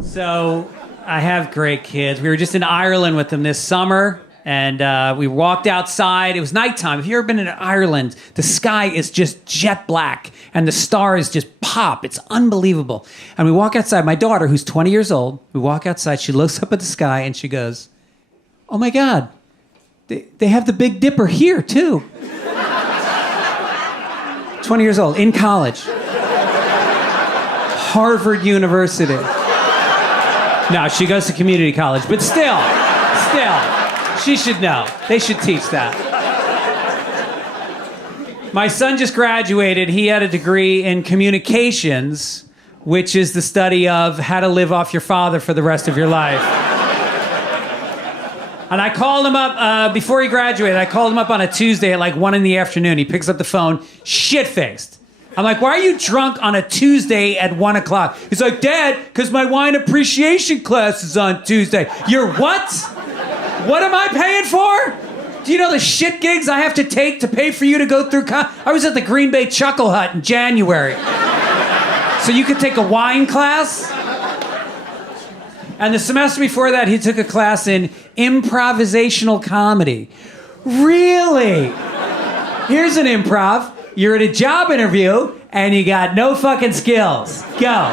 So I have great kids. We were just in Ireland with them this summer, and we walked outside. It was nighttime. If you've ever been in Ireland, the sky is just jet black, and the stars just pop. It's unbelievable. And we walk outside. My daughter, who's 20 years old, we walk outside. She looks up at the sky, and she goes, "Oh, my God, they have the Big Dipper here, too." 20 years old, in college. Harvard University. No, she goes to community college, but still, she should know. They should teach that. My son just graduated. He had a degree in communications, which is the study of how to live off your father for the rest of your life. And I called him up before he graduated. I called him up on a Tuesday at like 1 in the afternoon. He picks up the phone, shit-faced. I'm like, "Why are you drunk on a Tuesday at 1 o'clock? He's like, "Dad, because my wine appreciation class is on Tuesday." You're what? What am I paying for? Do you know the shit gigs I have to take to pay for you to go through? I was at the Green Bay Chuckle Hut in January. So you could take a wine class? And the semester before that, he took a class in improvisational comedy. Really? Here's an improv. You're at a job interview, and you got no fucking skills. Go.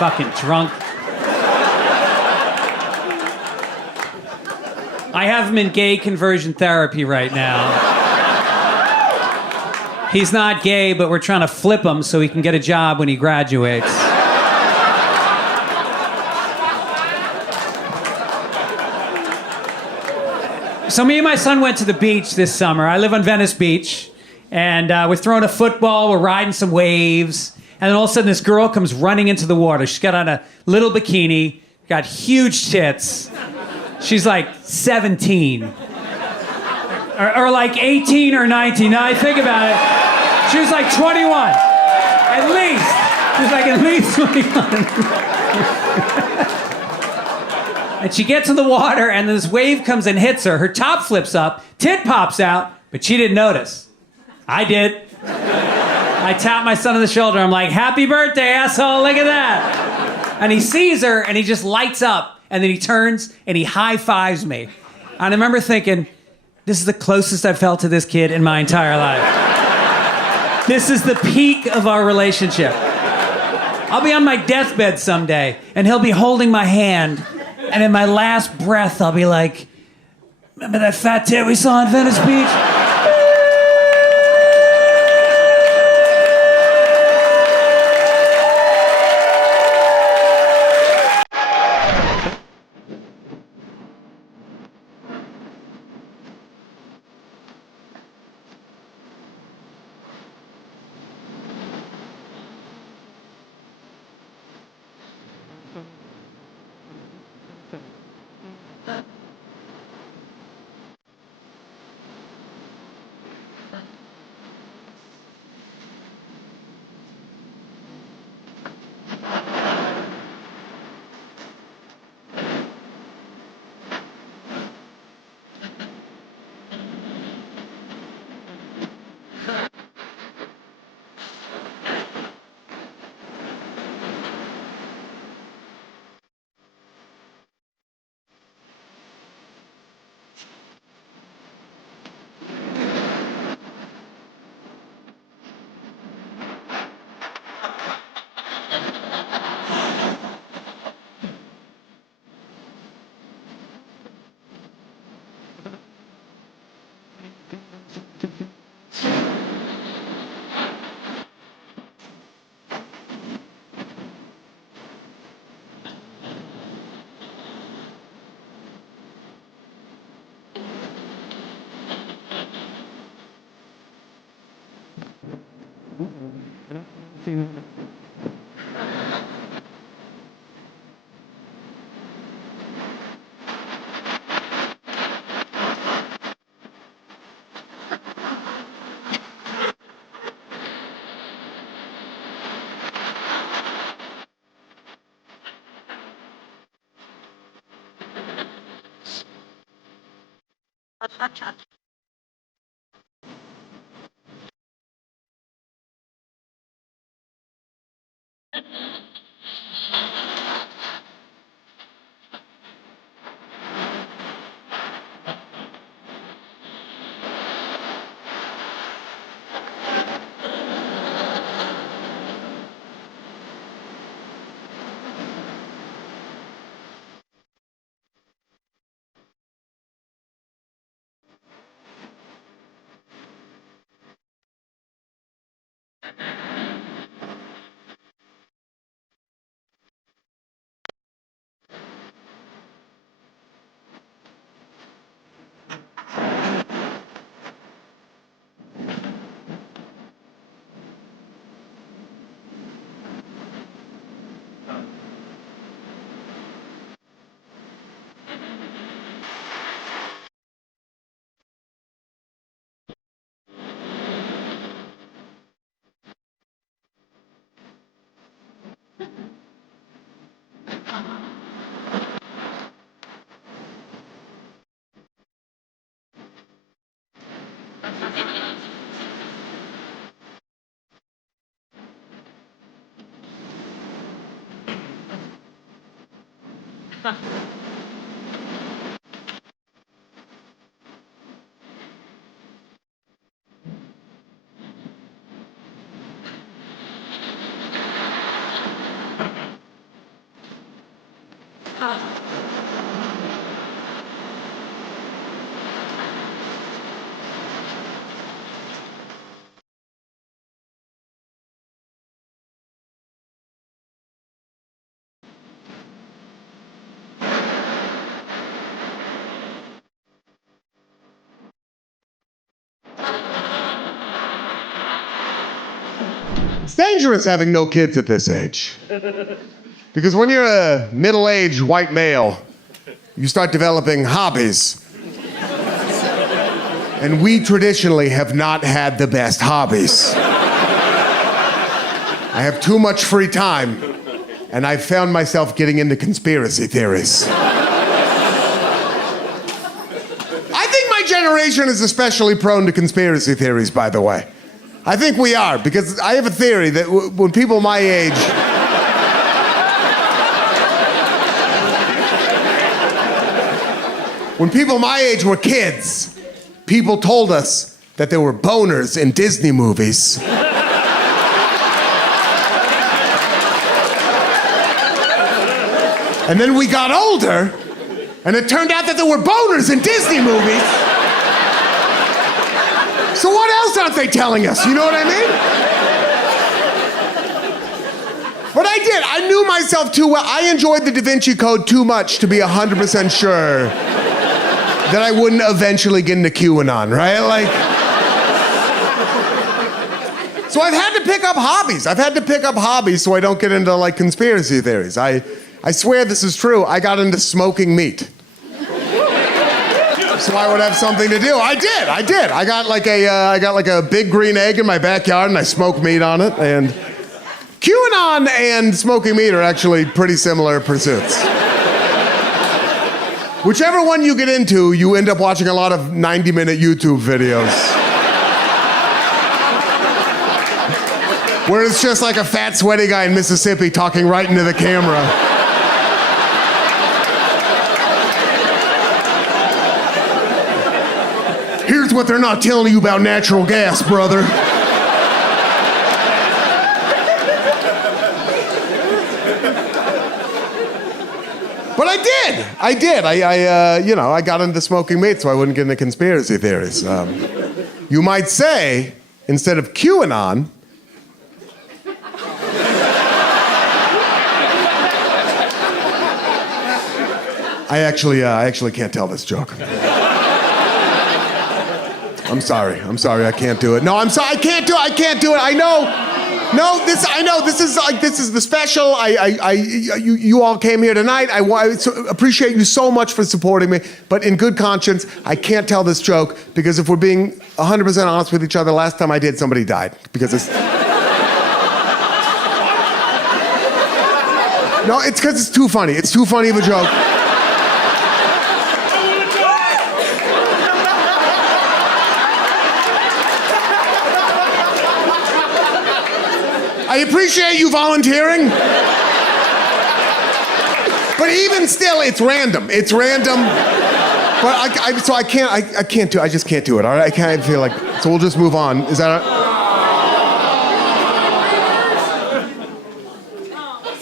Fucking drunk. I have him in gay conversion therapy right now. He's not gay, but we're trying to flip him so he can get a job when he graduates. So me and my son went to the beach this summer. I live on Venice Beach. And we're throwing a football, we're riding some waves. And then all of a sudden this girl comes running into the water. She's got on a little bikini, got huge tits. She's like 17. Or like 18 or 19. Now I think about it. She was like 21. At least. She was like at least 21. And she gets in the water, and this wave comes and hits her. Her top flips up, tit pops out, but she didn't notice. I did. I tap my son on the shoulder. I'm like, "Happy birthday, asshole, look at that." And he sees her, and he just lights up, and then he turns, and he high-fives me. And I remember thinking, this is the closest I've felt to this kid in my entire life. This is the peak of our relationship. I'll be on my deathbed someday, and he'll be holding my hand, and in my last breath, I'll be like, "Remember that fat tit we saw in Venice Beach?" It's dangerous having no kids at this age. Because when you're a middle-aged white male, you start developing hobbies. And we traditionally have not had the best hobbies. I have too much free time, and I've found myself getting into conspiracy theories. I think my generation is especially prone to conspiracy theories, by the way. I think we are, because I have a theory that when people my age... when people my age were kids, people told us that there were boners in Disney movies. And then we got older, and it turned out that there were boners in Disney movies. So what else aren't they telling us? You know what I mean? But I did. I knew myself too well. I enjoyed the Da Vinci Code too much to be 100% sure that I wouldn't eventually get into QAnon, right? So I've had to pick up hobbies. I've had to pick up hobbies so I don't get into conspiracy theories. I swear this is true. I got into smoking meat. So I would have something to do. I did. I got like a big green egg in my backyard and I smoked meat on it. And QAnon and smoking meat are actually pretty similar pursuits. Whichever one you get into, you end up watching a lot of 90-minute YouTube videos. Where it's just like a fat, sweaty guy in Mississippi talking right into the camera. Here's what they're not telling you about natural gas, brother. But I did. I got into smoking meat so I wouldn't get into conspiracy theories. You might say, instead of QAnon, I actually can't tell this joke. I'm sorry, I can't do it. No, I'm sorry, I can't do it, I know. No, this is the special. You all came here tonight. I appreciate you so much for supporting me, but in good conscience, I can't tell this joke because if we're being 100% honest with each other, last time I did, somebody died because it's... No, it's because it's too funny. It's too funny of a joke. I appreciate you volunteering. But even still, it's random. It's random. But I just can't do it, all right? I can't feel like, so we'll just move on. Is that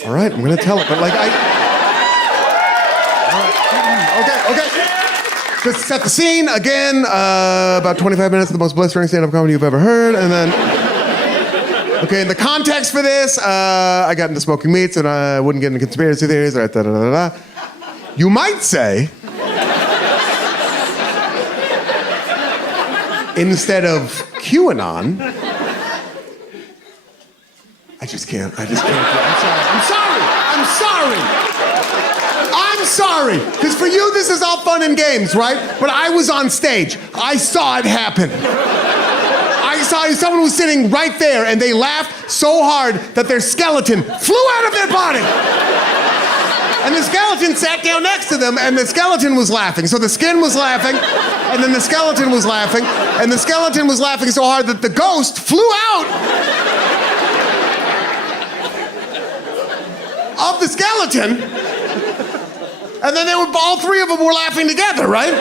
all right, I'm gonna tell it, but Okay. Just set the scene again. About 25 minutes of the most blistering stand-up comedy you've ever heard, and then... Okay, and the context for this, I got into smoking meats and I wouldn't get into conspiracy theories. You might say, instead of QAnon, I just can't do it. I'm sorry. Because for you, this is all fun and games, right? But I was on stage. I saw it happen. I saw someone was sitting right there and they laughed so hard that their skeleton flew out of their body. And the skeleton sat down next to them and the skeleton was laughing. So the skin was laughing and then the skeleton was laughing and the skeleton was laughing so hard that the ghost flew out of the skeleton And then all three of them were laughing together, right?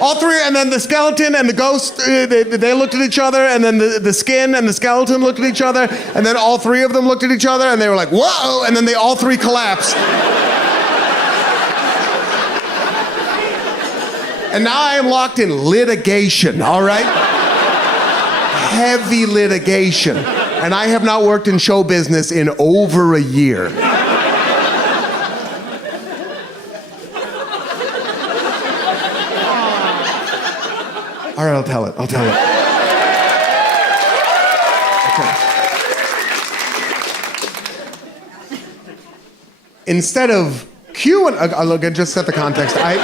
All three, and then the skeleton and the ghost, they looked at each other, and then the skin and the skeleton looked at each other, and then all three of them looked at each other, and they were like, whoa, and then they all three collapsed. And now I am locked in litigation, all right? Heavy litigation. And I have not worked in show business in over a year. All right, I'll tell it. Okay. Instead of look, I just set the context. I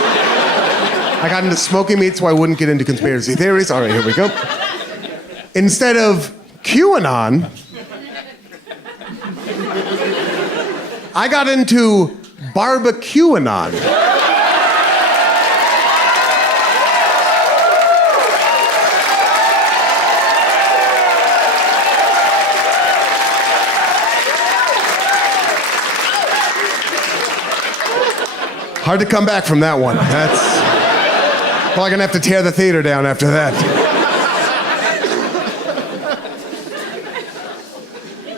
got into smoking meat so I wouldn't get into conspiracy theories. All right, here we go. Instead of QAnon, I got into barbecuanon. Hard to come back from that one. That's probably gonna have to tear the theater down after that.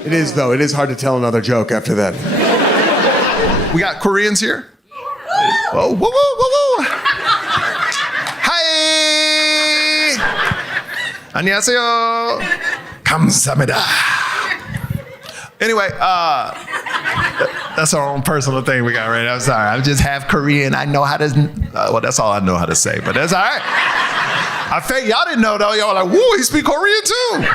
It is, though. It is hard to tell another joke after that. We got Koreans here? Whoa, whoa, whoa, whoa, whoa. Hi! 안녕하세요. 감사합니다. Anyway, that's our own personal thing we got right now. I'm sorry. I'm just half Korean. I know how to, well, that's all I know how to say, but that's all right. I think y'all didn't know though. Y'all were like, woo, he speak Korean too.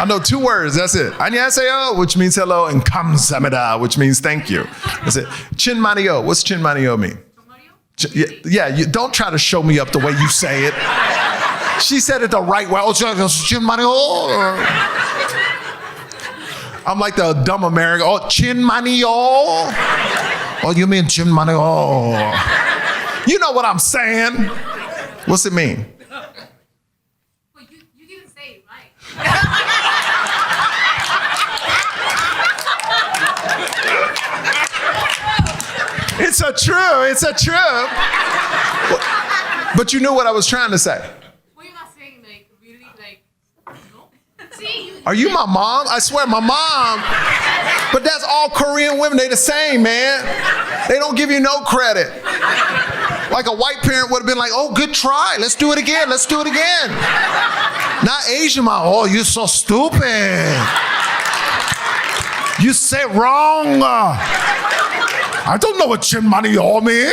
I know 2 words, that's it. 안녕하세요, which means hello, and 감사합니다, which means thank you. That's it. 친만이요, what's 친만이요 mean? Yeah, you don't try to show me up the way you say it. She said it the right way. Oh, 친만이요. I'm like the dumb American. Oh, 친만이요. Oh, you mean 친만이요. You know what I'm saying. What's it mean? Well, you didn't say it right. It's a true. But you knew what I was trying to say. Well, you're not saying like really like no. See, Are you my mom? I swear, my mom. But that's all Korean women. They the same, man. They don't give you no credit. Like a white parent would have been like, oh, good try. Let's do it again. Not Asian mom. Oh, you're so stupid. You said wrong. I don't know what 친만이요 mean.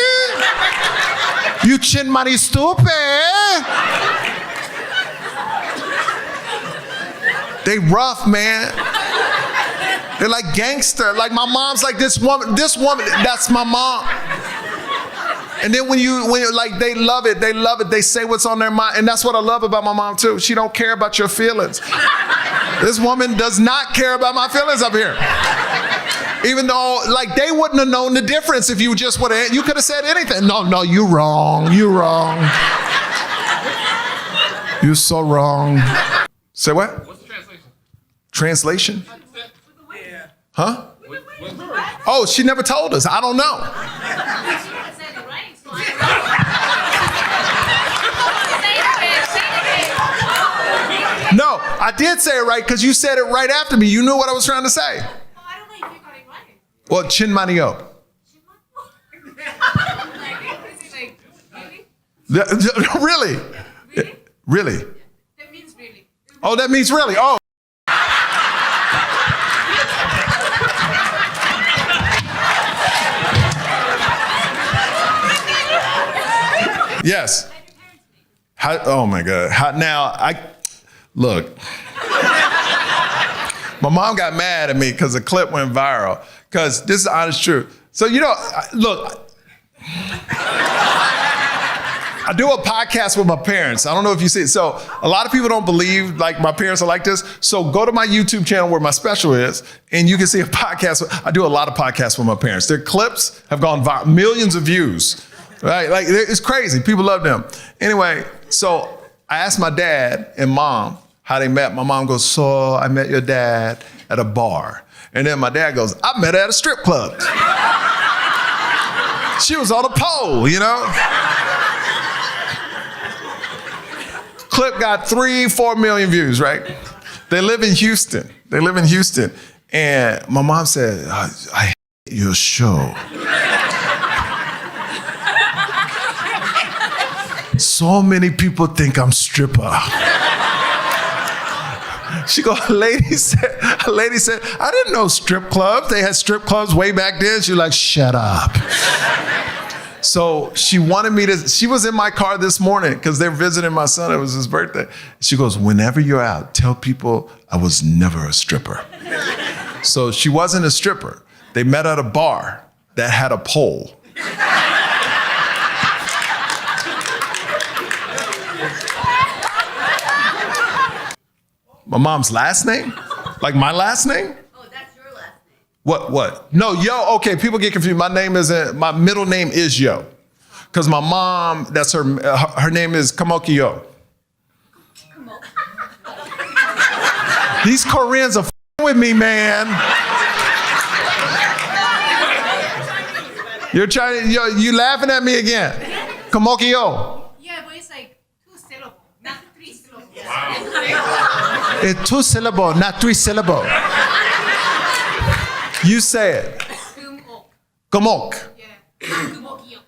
You 친만이 stupid. They rough, man. They're like gangster. Like my mom's like this woman, that's my mom. And then when you like, they love it. They say what's on their mind. And that's what I love about my mom too. She don't care about your feelings. This woman does not care about my feelings up here. Even though, like, they wouldn't have known the difference if you just would have, you could have said anything. No, you wrong. You're so wrong. Say what? What's the translation? Translation? Yeah. Huh? Oh, she never told us. I don't know. you said it right. So No, I did say it right because you said it right after me. You knew what I was trying to say. I don't know if you got it right. Well, 친만이요. Like, is it like Really? really? Really? That means really. Oh, that means really. Oh. Yes. Oh my God. Look. My mom got mad at me because the clip went viral. Because this is the honest truth. So, look. I do a podcast with my parents. I don't know if you see it. So a lot of people don't believe like my parents are like this. So go to my YouTube channel where my special is, and you can see a podcast. I do a lot of podcasts with my parents. Their clips have gone viral, millions of views, right? Like it's crazy. People love them. Anyway, so I asked my dad and mom how they met. My mom goes, so I met your dad at a bar. And then my dad goes, I met her at a strip club. She was on a pole, you know? Clip got 3-4 million views, right? They live in Houston. And my mom said, I hate your show. So many people think I'm stripper. She goes, a lady said, I didn't know strip clubs. They had strip clubs way back then. She was like, shut up. So she wanted me to, she was in my car this morning because they're visiting my son. It was his birthday. She goes, whenever you're out, tell people I was never a stripper. So she wasn't a stripper. They met at a bar that had a pole. My mom's last name? Like my last name? Oh, that's your last name. What? No, Yo, okay, people get confused. My middle name is Yo. Because my mom, that's her name is Kamoki Yo. These Koreans are f***ing with me, man. You're trying, you laughing at me again. Kamoki Yo. Yeah, but it's like 2 syllables, not 3 syllables. It's 2 syllable, not 3 syllable. You say it. Gumok. Gomok. Yeah. Gumokyo.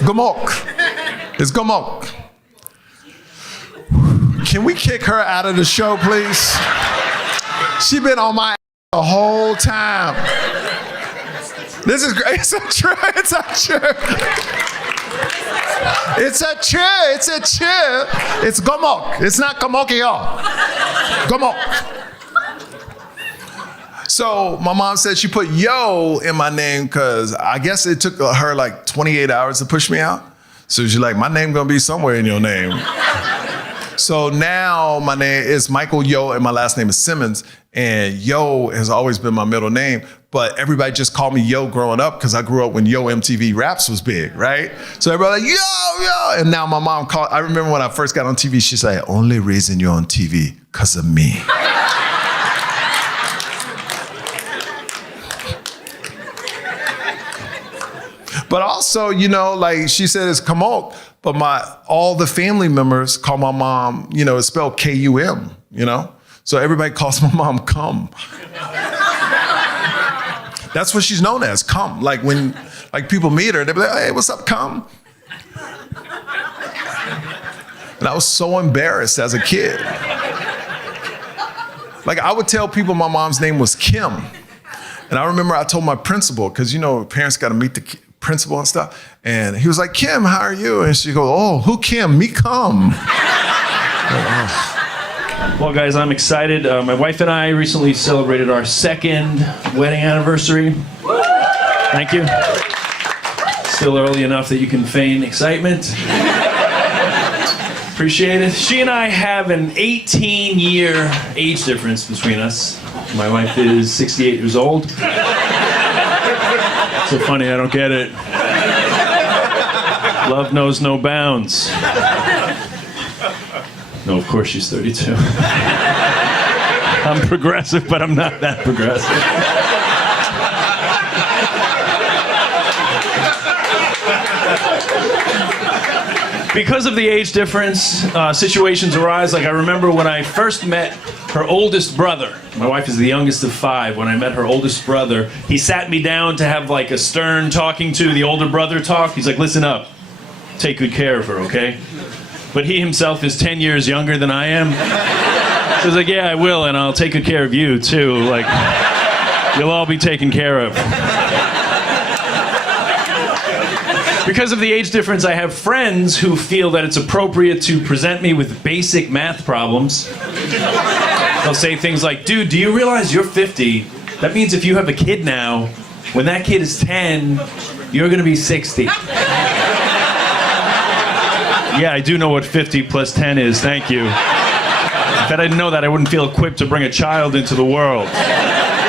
Gomok. It's Gomok. Can we kick her out of the show, please? She been on my ass the whole time. This is great. It's a true. It's a true. It's a true. It's a true. It's Gomok. It's not Gomokyo. Gomok. So my mom said she put Yo in my name because I guess it took her like 28 hours to push me out. So she's like, my name gonna be somewhere in your name. So now my name is Michael Yo and my last name is Simmons. And Yo has always been my middle name, but everybody just called me Yo growing up because I grew up when Yo MTV Raps was big, right? So everybody like, Yo. And now my mom called, I remember when I first got on TV, she said, only reason you're on TV, because of me. But also, like she said, it's Kamok, but all the family members call my mom, it's spelled K-U-M, So everybody calls my mom Cum. That's what she's known as, Cum. Like when people meet her, they be like, hey, what's up, Cum? And I was so embarrassed as a kid. Like I would tell people my mom's name was Kim. And I remember I told my principal, because parents got to meet the principal and stuff. And he was like, Kim, how are you? And she goes, oh, who Kim? Me Cum. Well, guys, I'm excited. My wife and I recently celebrated our 2nd wedding anniversary. Thank you. Still early enough that you can feign excitement. Appreciate it. She and I have an 18-year age difference between us. My wife is 68 years old. So funny, I don't get it. Love knows no bounds. No, of course she's 32. I'm progressive, but I'm not that progressive. Because of the age difference, situations arise. Like I remember when I first met her oldest brother. My wife is the youngest of 5. When I met her oldest brother, he sat me down to have like a stern talking to, the older brother talk. He's like, listen up, take good care of her, okay? But he himself is 10 years younger than I am. So he's like, yeah, I will, and I'll take good care of you too. Like, you'll all be taken care of. Because of the age difference, I have friends who feel that it's appropriate to present me with basic math problems. They'll say things like, dude, do you realize you're 50? That means if you have a kid now, when that kid is 10, you're gonna be 60. Yeah, I do know what 50 plus 10 is, thank you. If I didn't know that, I wouldn't feel equipped to bring a child into the world.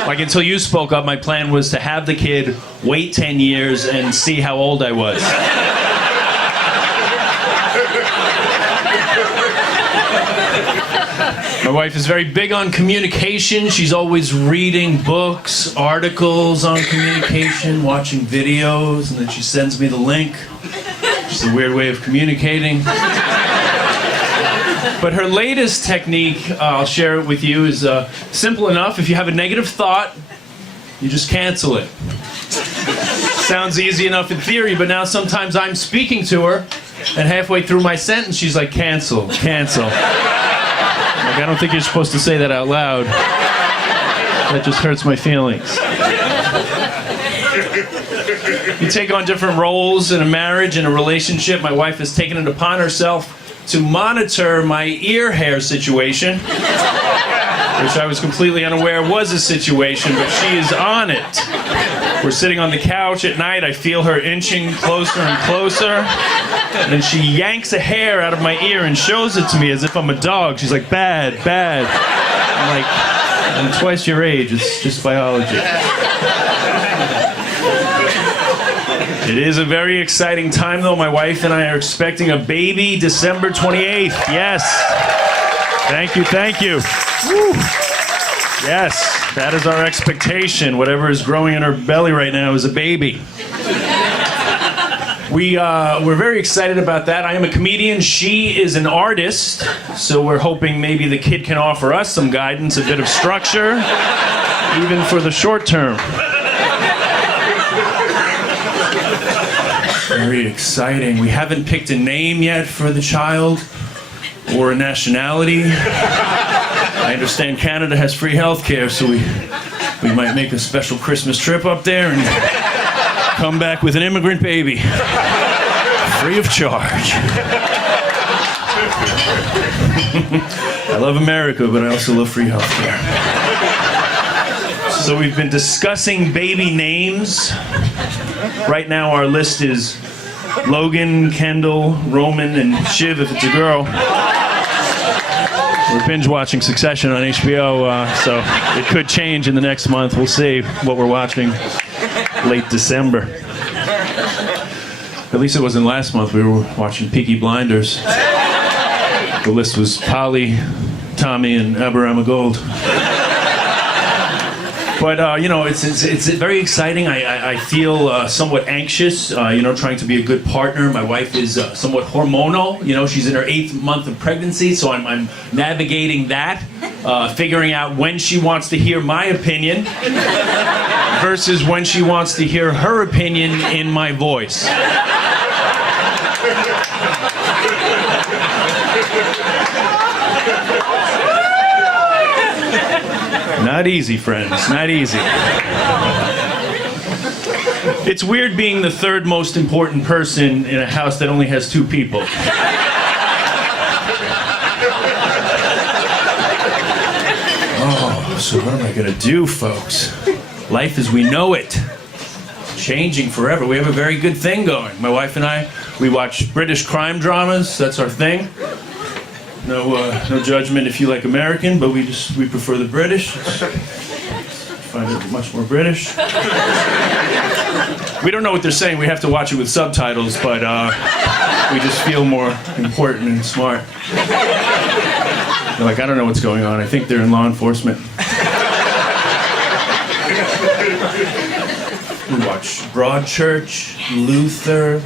Like, until you spoke up, my plan was to have the kid, wait 10 years, and see how old I was. My wife is very big on communication. She's always reading books, articles on communication, watching videos, and then she sends me the link. It's a weird way of communicating. But her latest technique, I'll share it with you, is simple enough. If you have a negative thought, you just cancel it. Sounds easy enough in theory, but now sometimes I'm speaking to her, and halfway through my sentence, she's like, cancel, cancel. Like, I don't think you're supposed to say that out loud. That just hurts my feelings. You take on different roles in a marriage, in a relationship. My wife has taken it upon herself to monitor my ear hair situation, which I was completely unaware was a situation, but she is on it. We're sitting on the couch at night. I feel her inching closer and closer. And then she yanks a hair out of my ear and shows it to me as if I'm a dog. She's like, bad, bad. I'm like, I'm twice your age. It's just biology. It is a very exciting time, though. My wife and I are expecting a baby December 28th. Yes. Thank you, thank you. Woo. Yes, that is our expectation. Whatever is growing in her belly right now is a baby. We're very excited about that. I am a comedian. She is an artist. So we're hoping maybe the kid can offer us some guidance, a bit of structure, even for the short term. Very exciting. We haven't picked a name yet for the child or a nationality. I understand Canada has free health care, so we might make a special Christmas trip up there and come back with an immigrant baby. Free of charge. I love America, but I also love free health care. So we've been discussing baby names. Right now our list is Logan, Kendall, Roman, and Shiv if it's a girl. We're binge watching Succession on HBO, so it could change in the next month. We'll see what we're watching late December. At least it wasn't last month. We were watching Peaky Blinders. The list was Polly, Tommy, and Aberama Gold. But, it's very exciting. I feel somewhat anxious, trying to be a good partner. My wife is somewhat hormonal. She's in her 8th month of pregnancy, so I'm navigating that, figuring out when she wants to hear my opinion versus when she wants to hear her opinion in my voice. Not easy, friends. Not easy. It's weird being the third most important person in a house that only has 2 people. Oh, so what am I gonna do, folks? Life as we know it. Changing forever. We have a very good thing going. My wife and I, we watch British crime dramas. That's our thing. No judgment if you like American, but we prefer the British. Find it much more British. We don't know what they're saying. We have to watch it with subtitles, but we just feel more important and smart. They're like, I don't know what's going on. I think they're in law enforcement. We watch Broadchurch, Luther,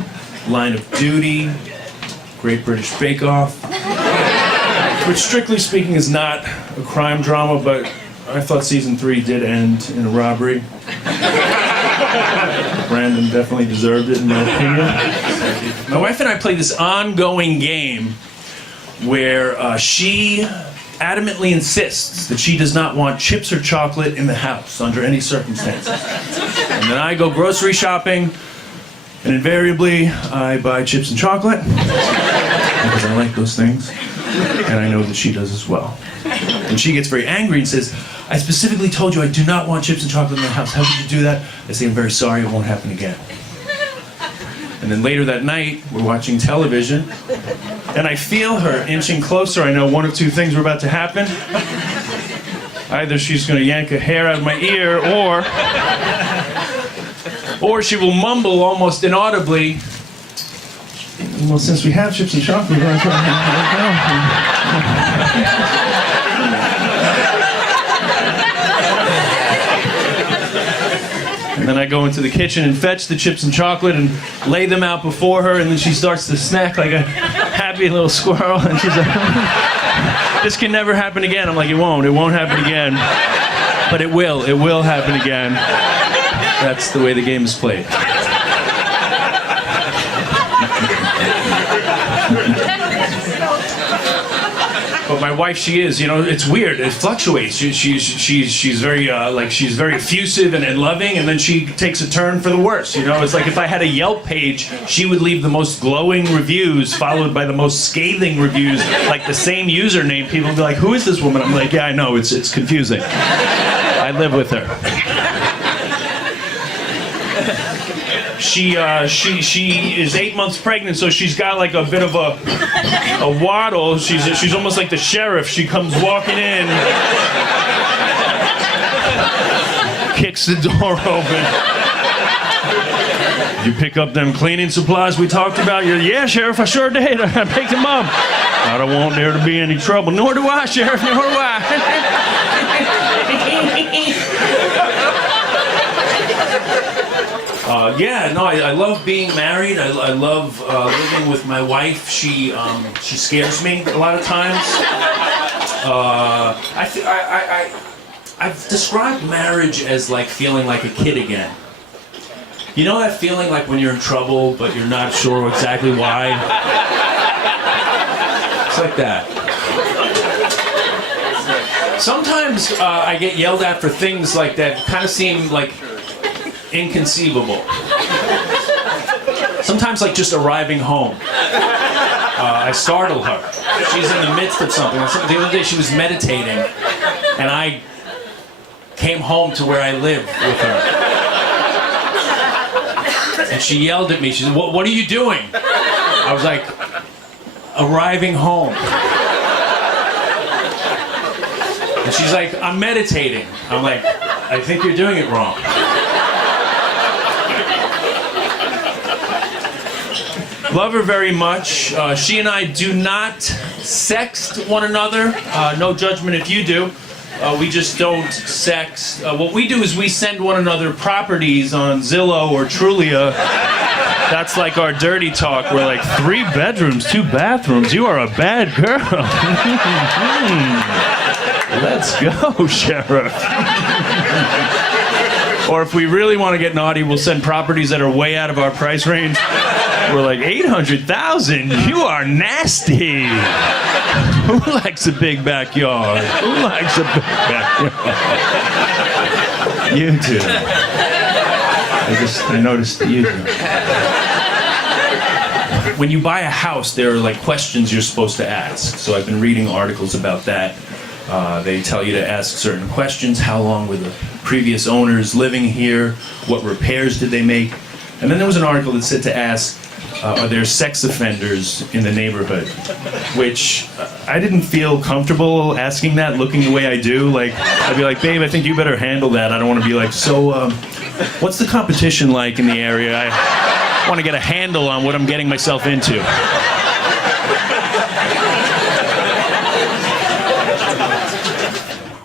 Line of Duty, Great British Bake Off. Which, strictly speaking, is not a crime drama, but I thought season 3 did end in a robbery. Brandon definitely deserved it, in my opinion. My wife and I play this ongoing game where she adamantly insists that she does not want chips or chocolate in the house under any circumstances. And then I go grocery shopping, and invariably I buy chips and chocolate because I like those things. And I know that she does as well. And she gets very angry and says, I specifically told you I do not want chips and chocolate in the house. How could you do that? I say, I'm very sorry, it won't happen again. And then later that night, we're watching television, and I feel her inching closer. I know one of 2 things are about to happen. Either she's going to yank a hair out of my ear, or she will mumble almost inaudibly, well, since we have chips and chocolate, we're going to And then I go into the kitchen and fetch the chips and chocolate and lay them out before her, and then she starts to snack like a happy little squirrel, and she's like, this can never happen again. I'm like, it won't happen again. But it will happen again. That's the way the game is played. But my wife, she is, it's weird. It fluctuates. She's very she's very effusive and loving, and then she takes a turn for the worse. It's like if I had a Yelp page, she would leave the most glowing reviews, followed by the most scathing reviews, like the same username. People would be like, "Who is this woman?" I'm like, "Yeah, I know. It's confusing. I live with her." She is 8 months pregnant, so she's got like a bit of a waddle. She's almost like the sheriff. She comes walking in, kicks the door open. You pick up them cleaning supplies we talked about? Yeah, Sheriff, I sure did. I picked them up. I don't want there to be any trouble. Nor do I, Sheriff, nor do I. I love being married. I love living with my wife. She scares me a lot of times. I've described marriage as like feeling like a kid again. You know that feeling like when you're in trouble, but you're not sure exactly why? It's like that. Sometimes I get yelled at for things like that kind of seem like inconceivable. Sometimes like just arriving home. I startle her. She's in the midst of something. The other day she was meditating, and I came home to where I live with her. And she yelled at me. She said, what are you doing? I was like, arriving home. And she's like, I'm meditating. I'm like, I think you're doing it wrong. Love her very much. She and I do not sext one another. No judgment if you do. We just don't sext. What we do is we send one another properties on Zillow or Trulia. That's like our dirty talk. We're like, 3 bedrooms, 2 bathrooms. You are a bad girl. Let's go, Sheriff. Or if we really want to get naughty, we'll send properties that are way out of our price range. We're like, 800,000? You are nasty. Who likes a big backyard? Who likes a big backyard? You do. I noticed you do. When you buy a house, there are like questions you're supposed to ask. So I've been reading articles about that. They tell you to ask certain questions. How long were the previous owners living here? What repairs did they make? And then there was an article that said to ask, are there sex offenders in the neighborhood? Which I didn't feel comfortable asking that, looking the way I do. Like, I'd be like, babe, I think you better handle that. I don't want to be like, so, what's the competition like in the area? I want to get a handle on what I'm getting myself into.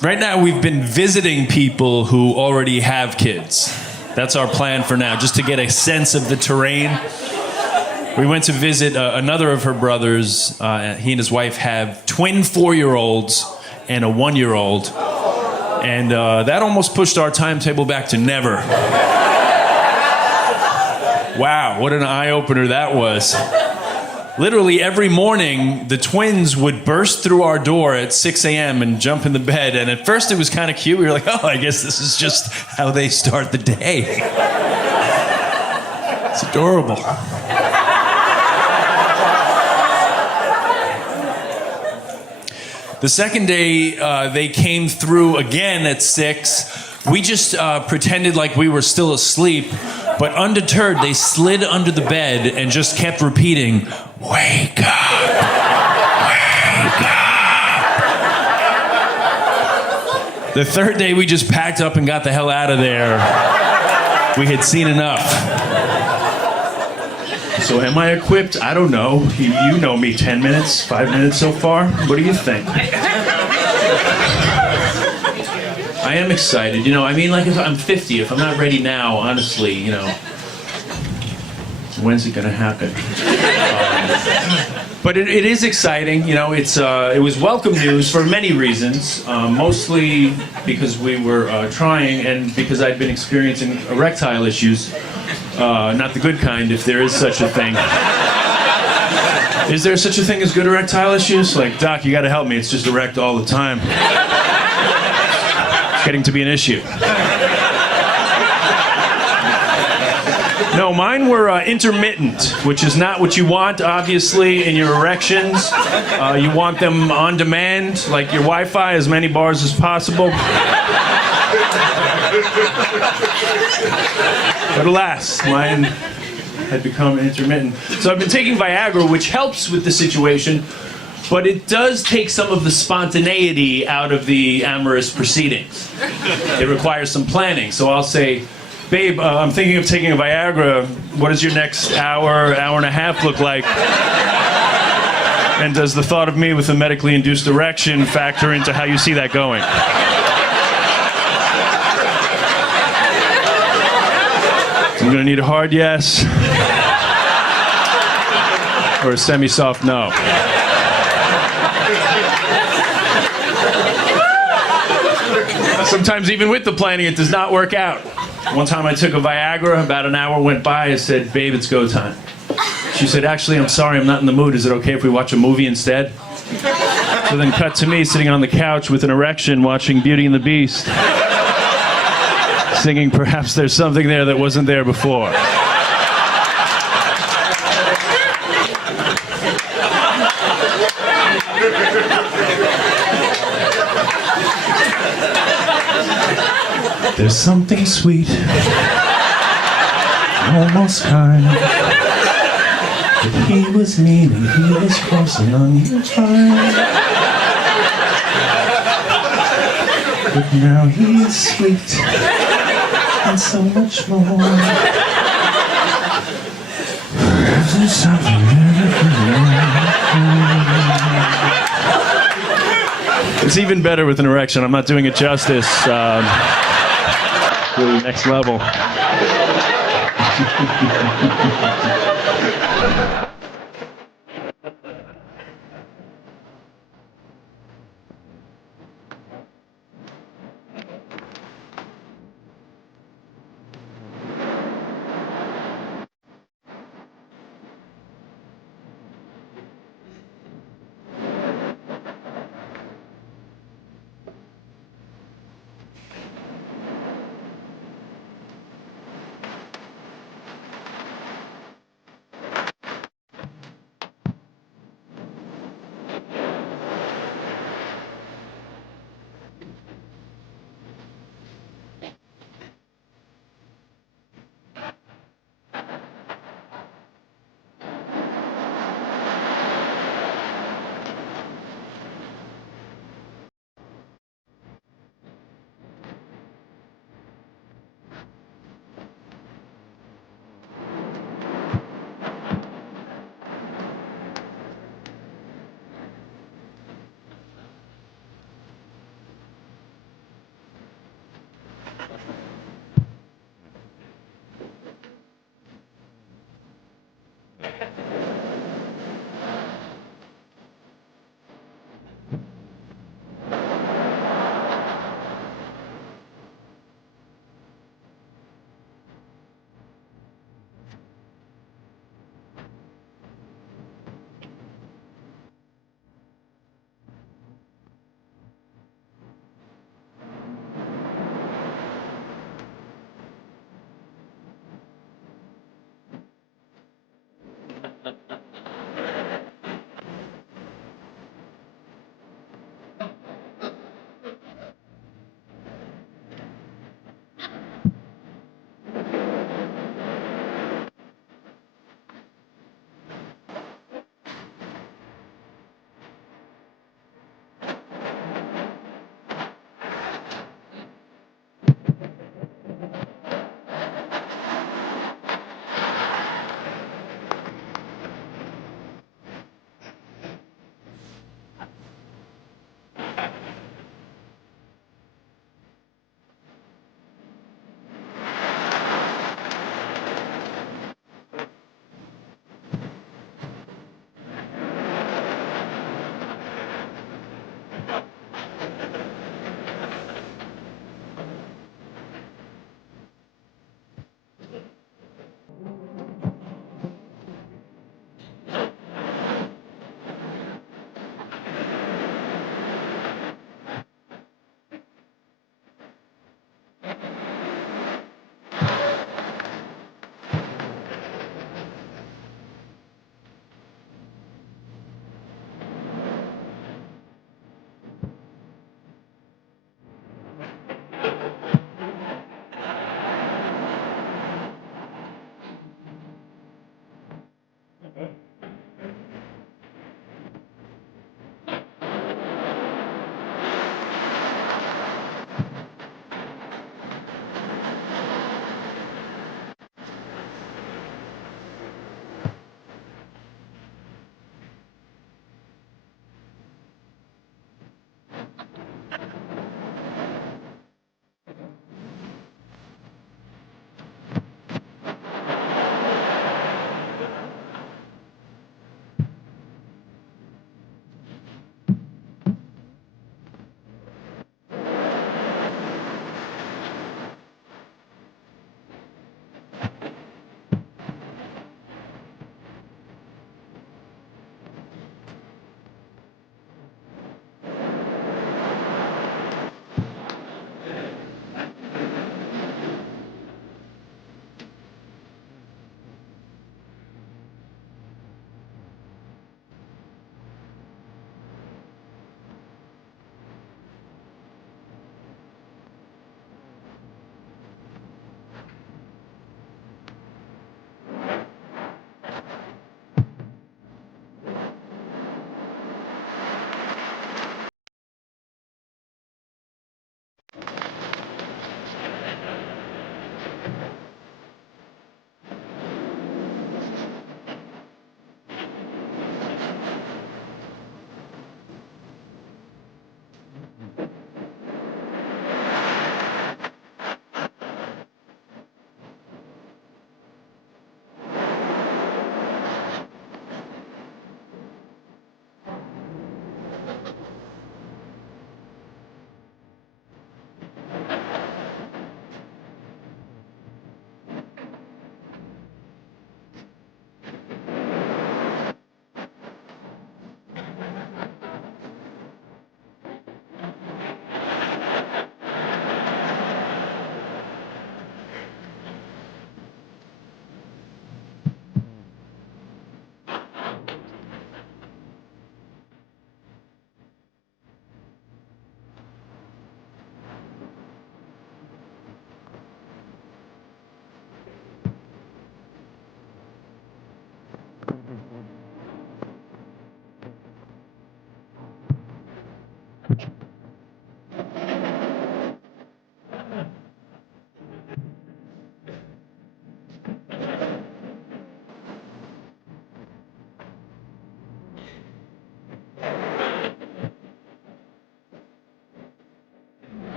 Right now, we've been visiting people who already have kids. That's our plan for now, just to get a sense of the terrain. We went to visit another of her brothers. He and his wife have twin 4-year-olds and a 1-year-old. And that almost pushed our timetable back to never. Wow, what an eye-opener that was. Literally every morning, the twins would burst through our door at 6 a.m. and jump in the bed. And at first it was kind of cute. We were like, oh, I guess this is just how they start the day. It's adorable. The second day, they came through again at 6. We just pretended like we were still asleep, but undeterred, they slid under the bed and just kept repeating, wake up, wake up. The third day, we just packed up and got the hell out of there. We had seen enough. So am I equipped? I don't know. You know me, 10 minutes, 5 minutes so far? What do you think? I I am excited. You know, I mean, like if I'm 50, if I'm not ready now, honestly, you know, when's it gonna happen? But it is exciting. You know, it was welcome news for many reasons. Mostly because we were trying, and because I'd been experiencing erectile issues. Not the good kind, if there is such a thing. Is there such a thing as good erectile issues? Like, doc, you gotta help me. It's just erect all the time. It's getting to be an issue. No, mine were intermittent, which is not what you want, obviously, in your erections. You want them on demand, like your Wi-Fi, as many bars as possible. But alas, mine had become intermittent. So I've been taking Viagra, which helps with the situation, but it does take some of the spontaneity out of the amorous proceedings. It requires some planning. So I'll say, babe, I'm thinking of taking a Viagra. What does your next hour and a half look like? And does the thought of me with a medically induced erection factor into how you see that going? I'm gonna need a hard yes or a semi-soft no. Sometimes even with the planning, it does not work out. One time I took a Viagra, about an hour went by, I said, babe, it's go time. She said, actually, I'm sorry, I'm not in the mood. Is it okay if we watch a movie instead? So then cut to me sitting on the couch with an erection watching Beauty and the Beast. Singing Perhaps There's Something There That Wasn't There Before. There's something sweet, almost kind, but he was mean and he was crossing on your time. But now he's sweet and so much more. There's something It's even better with an erection. I'm not doing it justice. Really next level.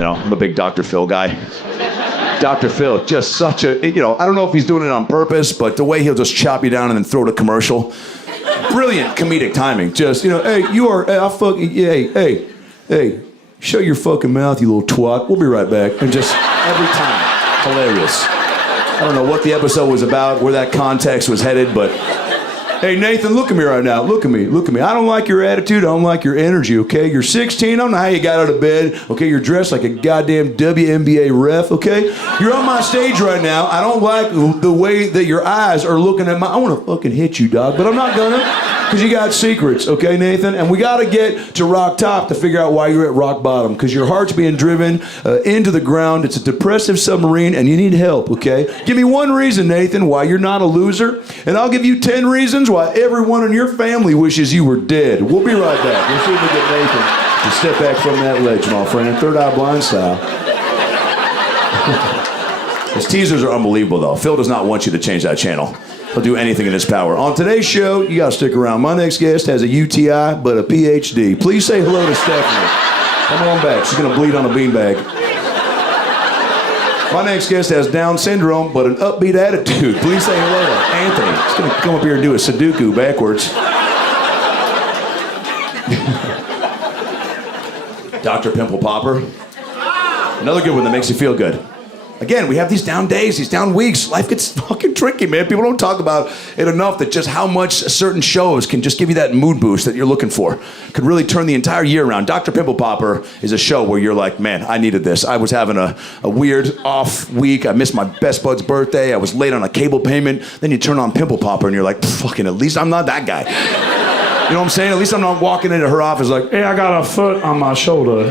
I'm a big Dr. Phil guy. Dr. Phil, just such a, I don't know if he's doing it on purpose, but the way he'll just chop you down and then throw to commercial. Brilliant comedic timing. Just, hey, hey, shut your fucking mouth, you little twat. We'll be right back. And just every time, hilarious. I don't know what the episode was about, where that context was headed, but hey, Nathan, look at me right now. Look at me. I don't like your attitude. I don't like your energy, okay? You're 16. I don't know how you got out of bed, okay? You're dressed like a goddamn WNBA ref, okay? You're on my stage right now. I don't like the way that your eyes are looking at I want to fucking hit you, dog, but I'm not gonna, because you got secrets, okay, Nathan? And we got to get to rock top to figure out why you're at rock bottom, because your heart's being driven into the ground. It's a depressive submarine, and you need help, okay? Give me one reason, Nathan, why you're not a loser, and I'll give you 10 reasons why everyone in your family wishes you were dead. We'll be right back. We'll see if we get Nathan to step back from that ledge, my friend. Third Eye Blind style. His teasers are unbelievable, though. Phil does not want you to change that channel. He'll do anything in his power. On today's show, you gotta stick around. My next guest has a UTI, but a PhD. Please say hello to Stephanie. Come on back. She's gonna bleed on a beanbag. My next guest has Down syndrome, but an upbeat attitude. Please say hello to Anthony. He's gonna come up here and do a Sudoku backwards. Dr. Pimple Popper. Another good one that makes you feel good. Again, we have these down days, these down weeks. Life gets fucking tricky, man. People don't talk about it enough, that just how much certain shows can just give you that mood boost that you're looking for. Could really turn the entire year around. Dr. Pimple Popper is a show where you're like, man, I needed this. I was having a weird off week. I missed my best bud's birthday. I was late on a cable payment. Then you turn on Pimple Popper and you're like, fucking, at least I'm not that guy. You know what I'm saying? At least I'm not walking into her office like, hey, I got a foot on my shoulder.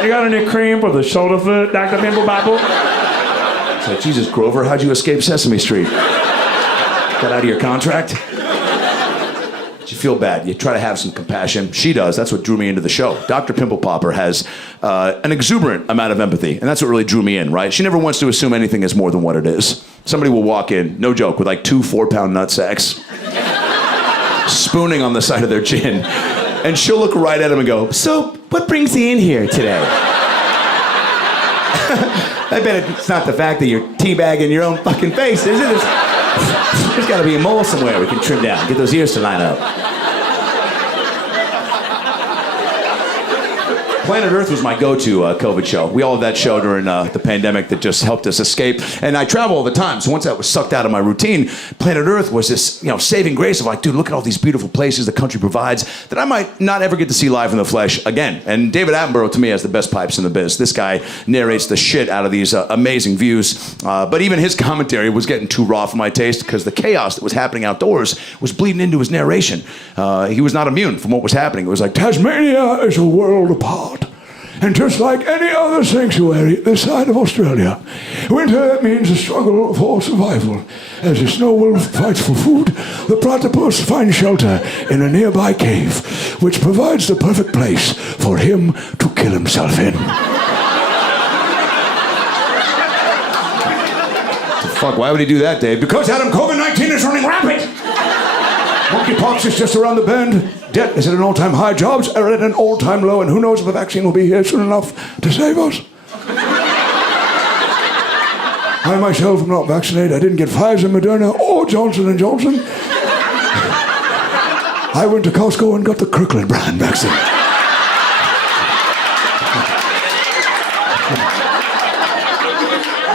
You got any cream for the shoulder foot, Dr. Pimple Popper? It's like, Jesus, Grover, how'd you escape Sesame Street? Got out of your contract? You feel bad. You try to have some compassion. She does. That's what drew me into the show. Dr. Pimple Popper has an exuberant amount of empathy, and that's what really drew me in, right? She never wants to assume anything is more than what it is. Somebody will walk in, no joke, with like 2 4-pound nutsacks, spooning on the side of their chin, and she'll look right at him and go, so, what brings you in here today? I bet it's not the fact that you're teabagging your own fucking face, is it? There's got to be a mole somewhere we can trim down, get those ears to line up. Planet Earth was my go-to COVID show. We all had that show during the pandemic that just helped us escape. And I travel all the time, so once that was sucked out of my routine, Planet Earth was this, saving grace of like, dude, look at all these beautiful places the country provides that I might not ever get to see live in the flesh again. And David Attenborough, to me, has the best pipes in the biz. This guy narrates the shit out of these amazing views. But even his commentary was getting too raw for my taste, because the chaos that was happening outdoors was bleeding into his narration. He was not immune from what was happening. It was like, Tasmania is a world apart. And just like any other sanctuary this side of Australia, winter means a struggle for survival. As the snow wolf fights for food, the platypus finds shelter in a nearby cave, which provides the perfect place for him to kill himself in. Fuck, why would he do that, Dave? Because, Adam, COVID-19 is running rapid! Monkeypox is just around the bend. Debt is at an all-time high. Jobs are at an all-time low. And who knows if the vaccine will be here soon enough to save us? I myself am not vaccinated. I didn't get Pfizer, Moderna, or Johnson & Johnson. I went to Costco and got the Kirkland brand vaccine.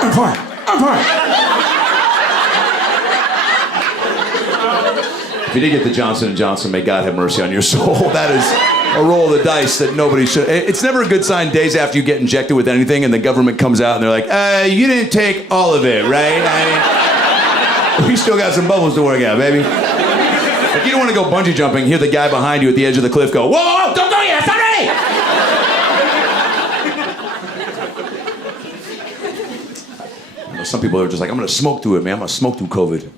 I'm fine. If you did get the Johnson & Johnson, may God have mercy on your soul. That is a roll of the dice that nobody should. It's never a good sign days after you get injected with anything and the government comes out and they're like, you didn't take all of it, right? We still got some bubbles to work out, baby. If you don't want to go bungee jumping, hear the guy behind you at the edge of the cliff go, whoa, don't go yet, it's not ready! Some people are just like, I'm going to smoke through it, man. I'm going to smoke through COVID.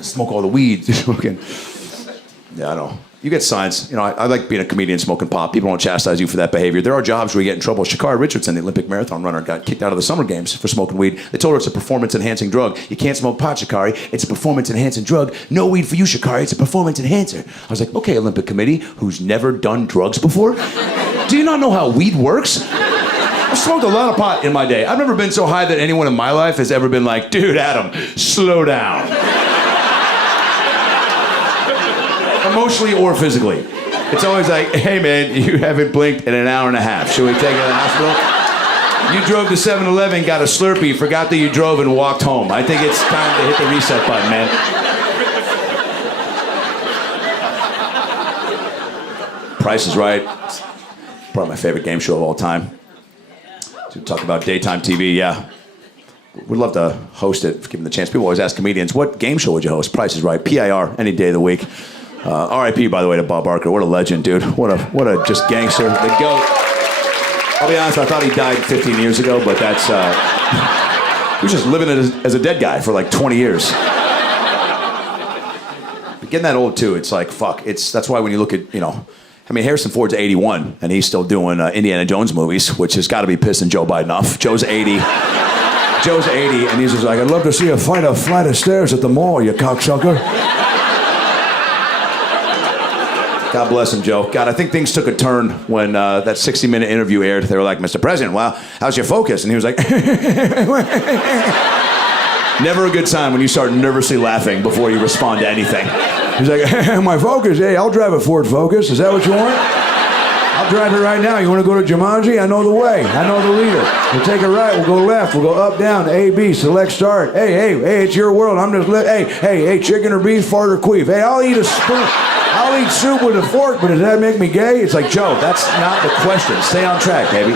Smoke all the weed. Yeah, I know. You get signs. I like being a comedian smoking pot. People don't chastise you for that behavior. There are jobs where you get in trouble. Sha'Carri Richardson, the Olympic marathon runner, got kicked out of the Summer Games for smoking weed. They told her it's a performance-enhancing drug. You can't smoke pot, Sha'Carri. It's a performance-enhancing drug. No weed for you, Sha'Carri. It's a performance enhancer. I was like, okay, Olympic committee, who's never done drugs before? do you not know how weed works? I smoked a lot of pot in my day. I've never been so high that anyone in my life has ever been like, dude, Adam, slow down. Emotionally or physically. It's always like, hey man, you haven't blinked in an hour and a half. Should we take you to the hospital? You drove to 7-Eleven, got a Slurpee, forgot that you drove and walked home. I think it's time to hit the reset button, man. Price is Right. Probably my favorite game show of all time. To talk about daytime TV, yeah. Would love to host it, given the chance. People always ask comedians, what game show would you host? Price is Right. PIR, any day of the week. R.I.P. by the way to Bob Barker. What a legend, dude. What a just gangster. The GOAT. I'll be honest, I thought he died 15 years ago, but that's he was just living as a dead guy for like 20 years. But getting that old too, it's like fuck. That's why when you look at, I mean, Harrison Ford's 81, and he's still doing Indiana Jones movies, which has got to be pissing Joe Biden off. Joe's 80. Joe's 80, and he's just like, I'd love to see you fight a flight of stairs at the mall, you cocksucker. God bless him, Joe. God, I think things took a turn when that 60-minute interview aired. They were like, Mr. President, wow, how's your focus? And he was like, never a good sign when you start nervously laughing before you respond to anything. He's like, my Focus, hey, I'll drive a Ford Focus. Is that what you want? I'll drive it right now. You want to go to Jumanji? I know the way. I know the leader. We'll take a right. We'll go left. We'll go up, down, A, B, select, start. Hey, it's your world. I'm just, hey, chicken or beef, fart or queef. Hey, I'll eat a spoon. I'll eat soup with a fork, but does that make me gay? It's like, Joe, that's not the question. Stay on track, baby.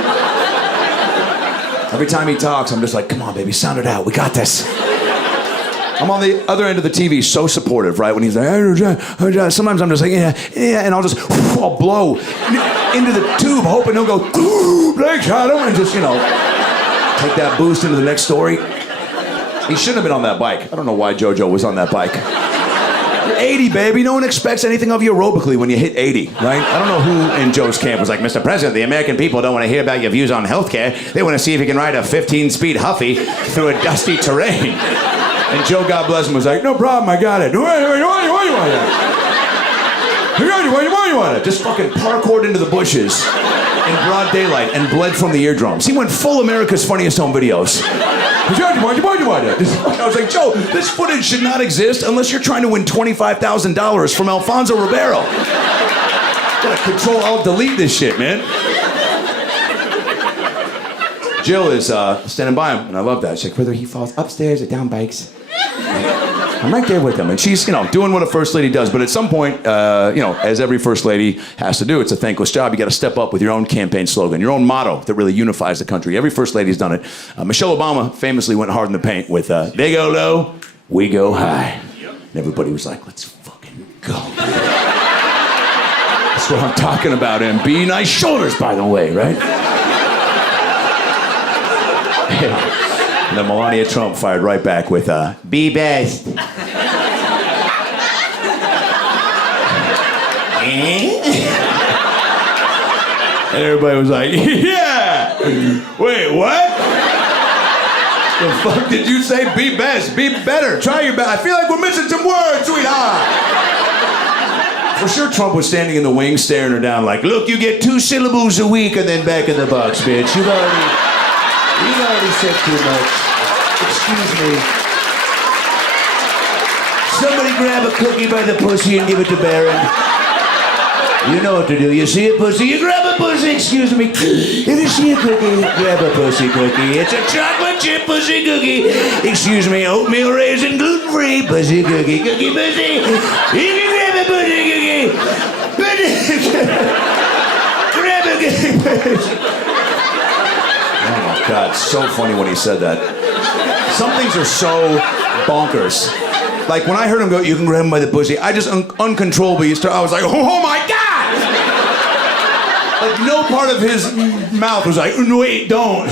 Every time he talks, I'm just like, come on, baby, sound it out. We got this. I'm on the other end of the TV, so supportive, right? When he's like, sometimes I'm just like, yeah, and I'll blow into the tube, hoping he'll go, thanks, Adam, and just, take that boost into the next story. He shouldn't have been on that bike. I don't know why JoJo was on that bike. You're 80, baby. No one expects anything of you aerobically when you hit 80, right? I don't know who in Joe's camp was like, Mr. President, the American people don't want to hear about your views on healthcare. They want to see if you can ride a 15-speed Huffy through a dusty terrain. And Joe, God bless him, was like, no problem, I got it. Why you want it? Why you want it? Just fucking parkoured into the bushes in broad daylight and bled from the eardrums. He went full America's Funniest Home Videos. Why you want it? I was like, Joe, this footage should not exist unless you're trying to win $25,000 from Alfonso Ribeiro. Gotta Control Alt Delete this shit, man. Jill is standing by him, and I love that. She's like, whether he falls upstairs or down bikes, I'm right there with him. And she's, doing what a first lady does. But at some point, as every first lady has to do, it's a thankless job. You got to step up with your own campaign slogan, your own motto that really unifies the country. Every first lady's done it. Michelle Obama famously went hard in the paint with, they go low, we go high. And everybody was like, let's fucking go. That's what I'm talking about, MB. Nice shoulders, by the way, right? And then Melania Trump fired right back with, be best. And everybody was like, yeah! Wait, what? The fuck did you say? Be best, be better, try your best. I feel like we're missing some words, sweetheart. For sure, Trump was standing in the wings staring her down like, look, you get 2 syllables a week and then back in the box, bitch. You've already said too much. Excuse me. Somebody grab a cookie by the pussy and give it to Barron. You know what to do. You see a pussy, you grab a pussy, excuse me. If you see a cookie, grab a pussy cookie. It's a chocolate chip pussy cookie. Excuse me, oatmeal raisin, gluten-free pussy cookie. Cookie pussy. You can grab a pussy cookie. Grab a cookie pussy. Oh my God, so funny when he said that. Some things are so bonkers. Like when I heard him go, you can grab him by the pussy, I just uncontrollably I was like, oh my God! Like no part of his mouth was like, no, wait, don't.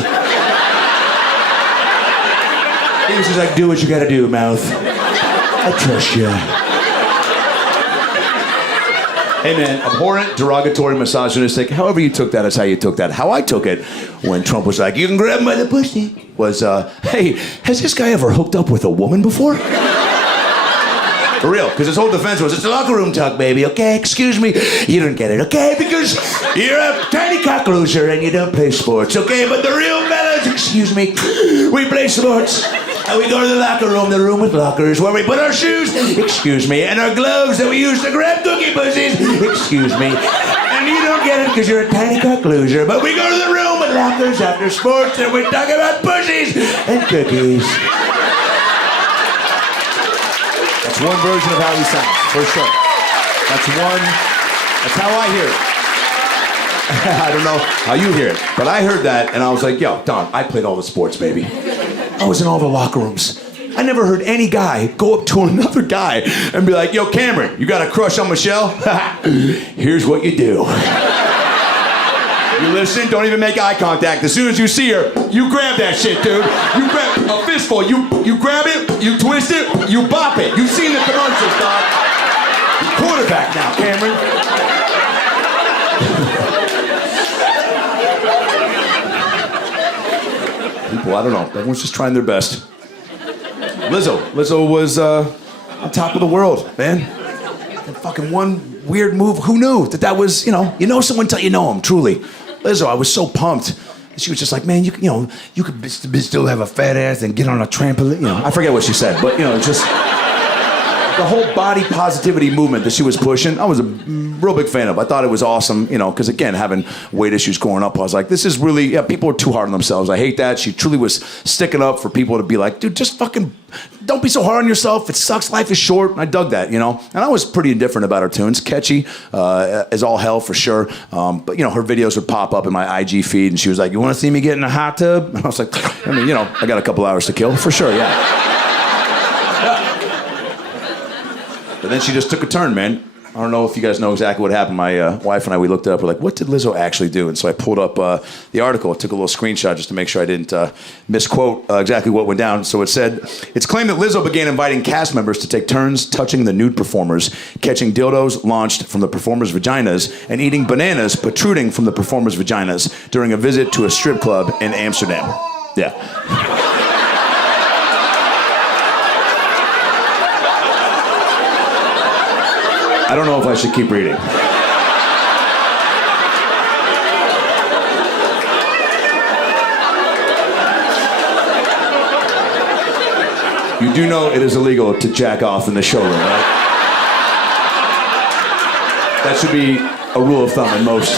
He was just like, do what you gotta do, mouth. I trust you. Hey man, abhorrent, derogatory, misogynistic, however you took that is how you took that. How I took it when Trump was like, you can grab him by the pussy, was, hey, has this guy ever hooked up with a woman before? For real, because his whole defense was, it's a locker room talk, baby, okay? Excuse me, you don't get it, okay? Because you're a tiny cock loser and you don't play sports, okay? But the real fellas, excuse me, we play sports. And we go to the locker room, the room with lockers, where we put our shoes, excuse me, and our gloves that we use to grab cookie pussies, excuse me. And you don't get it because you're a tiny cock loser. But we go to the room with lockers after sports and we talk about pussies and cookies. That's one version of how he sounds, for sure. That's how I hear it. I don't know how you hear it, but I heard that and I was like, yo, Don, I played all the sports, baby. I was in all the locker rooms. I never heard any guy go up to another guy and be like, yo, Cameron, you got a crush on Michelle? Here's what you do. You listen, don't even make eye contact. As soon as you see her, you grab that shit, dude. You grab a fistful. You grab it, you twist it, you bop it. You've seen the commercials, dog. You're quarterback now, Cameron. People, I don't know. Everyone's just trying their best. Lizzo was on top of the world, man. And fucking one weird move. Who knew that was, you know someone till you know them, truly. Lizzo, I was so pumped. She was just like, man, you could still have a fat ass and get on a trampoline. I forget what she said, but just the whole body positivity movement that she was pushing, I was a real big fan of. I thought it was awesome, because again, having weight issues growing up, I was like, this is really, people are too hard on themselves. I hate that. She truly was sticking up for people to be like, dude, just fucking don't be so hard on yourself. It sucks. Life is short. And I dug that, And I was pretty indifferent about her tunes. Catchy as all hell for sure. But, her videos would pop up in my IG feed and she was like, you want to see me get in a hot tub? And I was like, I got a couple hours to kill for sure, yeah. But then she just took a turn, man. I don't know if you guys know exactly what happened. My wife and I, we looked it up. We're like, what did Lizzo actually do? And so I pulled up the article. I took a little screenshot just to make sure I didn't misquote exactly what went down. So it said, it's claimed that Lizzo began inviting cast members to take turns touching the nude performers, catching dildos launched from the performers' vaginas, and eating bananas protruding from the performers' vaginas during a visit to a strip club in Amsterdam. Yeah. I don't know if I should keep reading. You do know it is illegal to jack off in the showroom, right? That should be a rule of thumb in most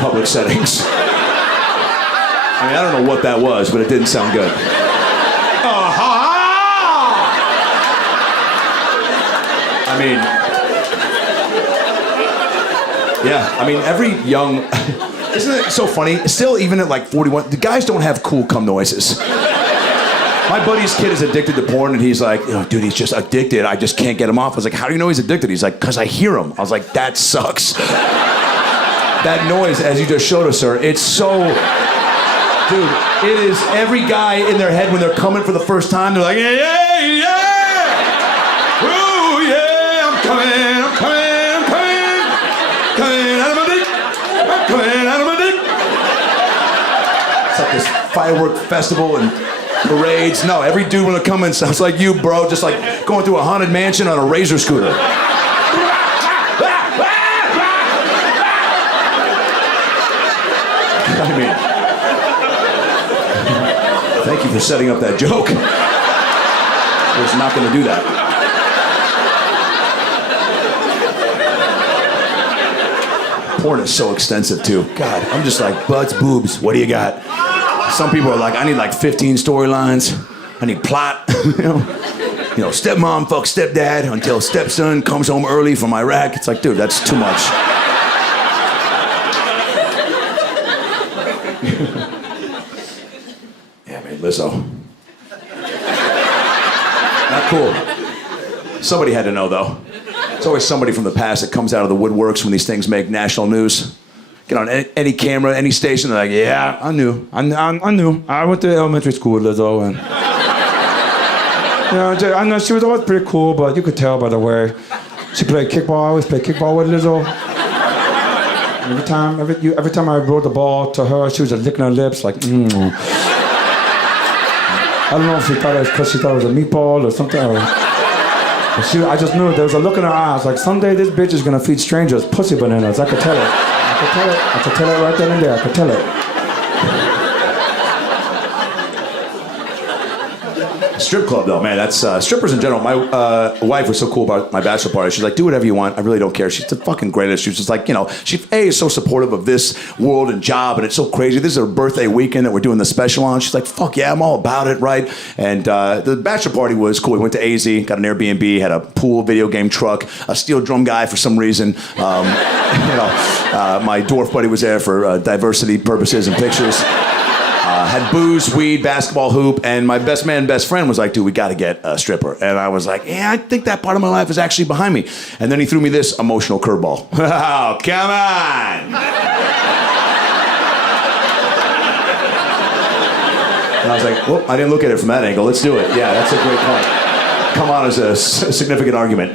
public settings. I don't know what that was, but it didn't sound good. Every young... Isn't it so funny? Still, even at like 41, the guys don't have cool cum noises. My buddy's kid is addicted to porn, and he's like, dude, he's just addicted. I just can't get him off. I was like, how do you know he's addicted? He's like, because I hear him. I was like, that sucks. That noise, as you just showed us, sir, it's so... Dude, it is every guy in their head when they're coming for the first time, they're like, yeah, yeah, yeah! Ooh, yeah, I'm coming out of my dick! I'm coming out of my dick! It's like this firework festival and parades. No, every dude when they're coming sounds like you, bro, just like going through a haunted mansion on a razor scooter. Thank you for setting up that joke. I was not going to do that. Porn is so extensive, too. God, I'm just like, butts, boobs, what do you got? Some people are like, I need like 15 storylines. I need plot. Stepmom fucks stepdad until stepson comes home early from Iraq. It's like, dude, that's too much. Lizzo. Not cool. Somebody had to know, though. It's always somebody from the past that comes out of the woodworks when these things make national news. Get on any camera, any station, they're like, yeah, I knew. I knew. I went to elementary school with Lizzo, and... I know she was always pretty cool, but you could tell by the way she played kickball. I always played kickball with Lizzo. Every time I rolled the ball to her, she was just licking her lips like, I don't know if she thought it was because she thought it was a meatball or something. I just knew there was a look in her eyes like someday this bitch is gonna feed strangers pussy bananas. I could tell it. I could tell it right then and there. I could tell it. Strip club though, man, that's strippers in general. My wife was so cool about my bachelor party. She's like, do whatever you want. I really don't care. She's the fucking greatest. She was just like, she is so supportive of this world and job, and it's so crazy. This is her birthday weekend that we're doing the special on. She's like, fuck yeah, I'm all about it, right? And the bachelor party was cool. We went to AZ, got an Airbnb, had a pool, video game truck, a steel drum guy for some reason. My dwarf buddy was there for diversity purposes and pictures. Had booze, weed, basketball hoop, and my best friend was like, dude, we gotta get a stripper. And I was like, yeah, I think that part of my life is actually behind me. And then he threw me this emotional curveball. Oh, come on! And I was like, well, I didn't look at it from that angle. Let's do it. Yeah, that's a great point. Come on is a significant argument.